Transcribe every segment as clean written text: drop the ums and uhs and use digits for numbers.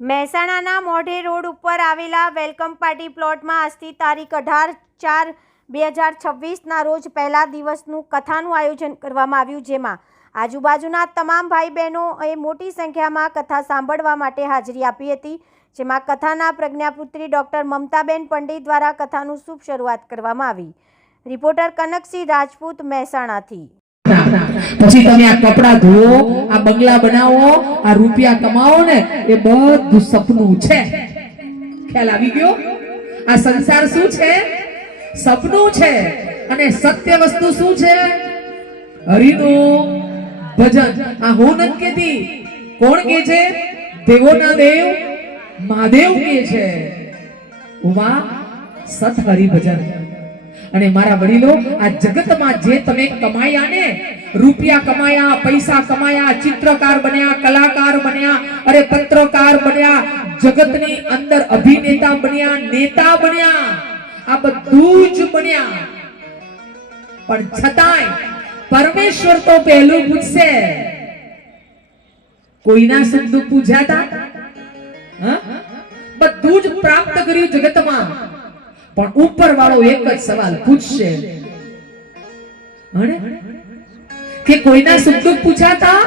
મહેસાણાના મોઢે રોડ ઉપર આવેલા વેલકમ પાર્ટી પ્લોટમાં આજથી તારીખ 18/4/2026ના રોજ પહેલા દિવસનું કથાનું આયોજન કરવામાં આવ્યું, જેમાં આજુબાજુના તમામ ભાઈ બહેનોએ મોટી સંખ્યામાં કથા સાંભળવા માટે હાજરી આપી હતી, જેમાં કથાના પ્રજ્ઞાપુત્રી ડૉક્ટર મમતાબેન પંડિત દ્વારા કથાનું શુભ શરૂઆત કરવામાં આવી। રિપોર્ટર કનકસિંહ રાજપૂત, મહેસાણાથી। પછી તમે આ કપડા ધોવો, આ બંગલા બનાવો, આ રૂપિયા કમાવો ને, એ બધું સપનું છે। ખ્યાલ આવી ગયો? આ સંસાર શું છે? સપનું છે। અને સત્ય વસ્તુ શું છે? હરિનું ભજન। આ હું નથી કહેતી, કોણ કહે છે? દેવોના દેવ મહાદેવ કહે છે, ઉમા સત હરિભજન। અને મારા વડીલો, આ જગતમાં જે તમે કમાયા ને, રૂપિયા કમાયા, પૈસા કમાયા, ચિત્રકાર બન્યા, કલાકાર બન્યા, અરે પત્રકાર બન્યા, જગતની અંદર અભિનેતા બન્યા, નેતા બન્યા, આ બધું જ બન્યા, પણ છતાંય પરમેશ્વર તો પહેલું પૂછશે, કોઈના સુખ દુઃખ પૂછ્યા હતા? બધું જ પ્રાપ્ત કર્યું જગતમાં, પણ ઉપર વાળો એક જ સવાલ પૂછશે કે કોઈના સુખ દુઃખ પૂછાતા?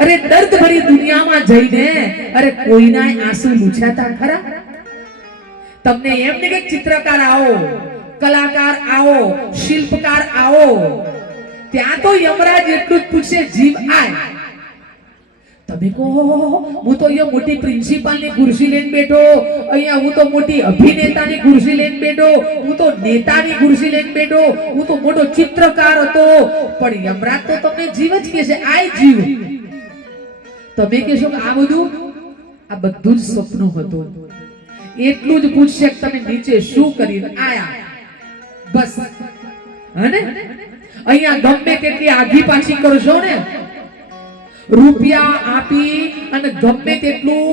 અરે દર્દ ભરી દુનિયામાં જઈને અરે કોઈના આંસુ લૂછાતા ખરા? તમને એમ નહીં કે ચિત્રકાર આવો, કલાકાર આવો, શિલ્પકાર આવો, ત્યાં તો યમરાજ એટલું જ પૂછશે, જીવ આય। તમે કહો હું તો અહીંયા મોટી પ્રિન્સિપાલની ખુરશી લઈને બેઠો, અહીંયા હું તો મોટી અભિનેતાની ખુરશી લઈને બેઠો, હું તો નેતાની ખુરશી લઈને બેઠો, હું તો મોટો ચિત્રકાર હતો, પણ યમરાજ તો તમને જીવ જ કહેશે, આય જીવ। તમે કહેશો કે આ બધું જ સપનું હતું। એટલું જ પૂછશે કે તમે નીચે શું કરીને આયા, બસ। હને અહીંયા ગમે તેટલી આઘી પાછી કરશો ને, રૂપિયા આપી અને ગમે તેટલું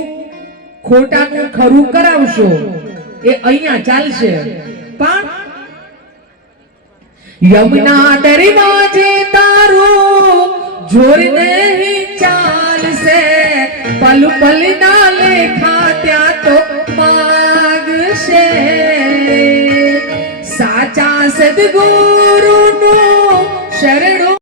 ખોટાનું ખરું કરાવશો, એ અહીંયા ચાલશે, પણ યમુના દરવાજે તારું જોર નહીં ચાલશે, પલ પલ ના લેખા ત્યાં તો માગશે। સાચા સદગુરુનું